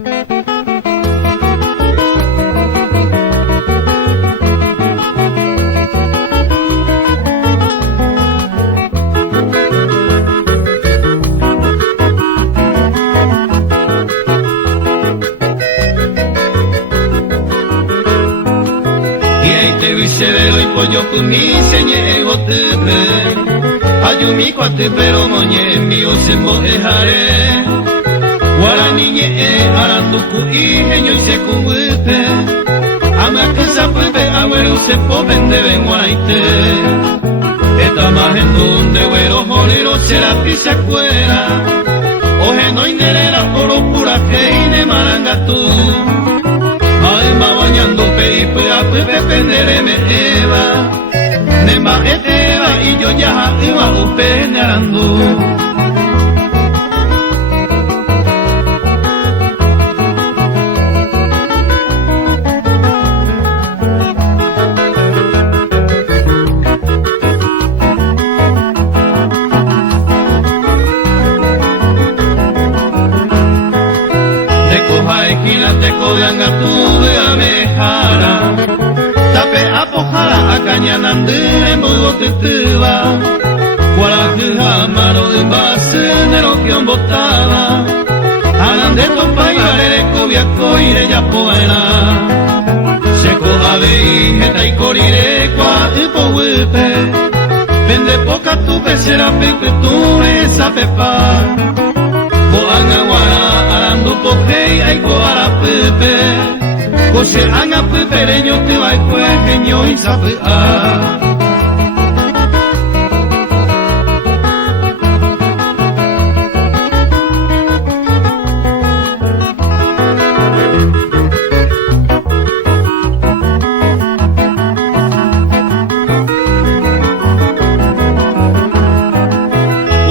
Yo kumi senye ego tepe ayumi kwate pero moñe mio sembo ehare warani nye aranduku ihenyo se kuwete ama kesape awero se po vende benguaite eta mahendunde wero honero será pisa cuera oje no inerera oro pura que ine marangatu Alma bañando peipe a pepe pendere me eva Nema eteva y yo ya iba upeneando Cañanandere modo teteva Guaraja mano de base de lo que han botaba Anande topa y valere cobia coire ya poena Seco ave jeta y corire qua y pohuepe Vende poca tu pesera pepe tu esa pepa Boan aguara arando toque ay coara pepe Kose anga pepereño te va el cuejeño y sabe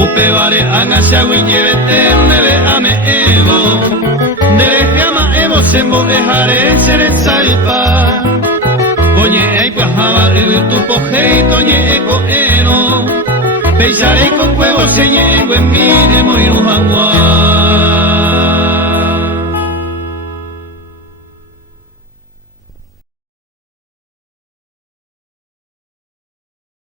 Upe vare anga shawi llevete neve ame evo Neve ama evo sembo ehare sere salpa Oye ay pajaba tu pojei toñe eko eno Peisare con huevo se llego en mi de moiruja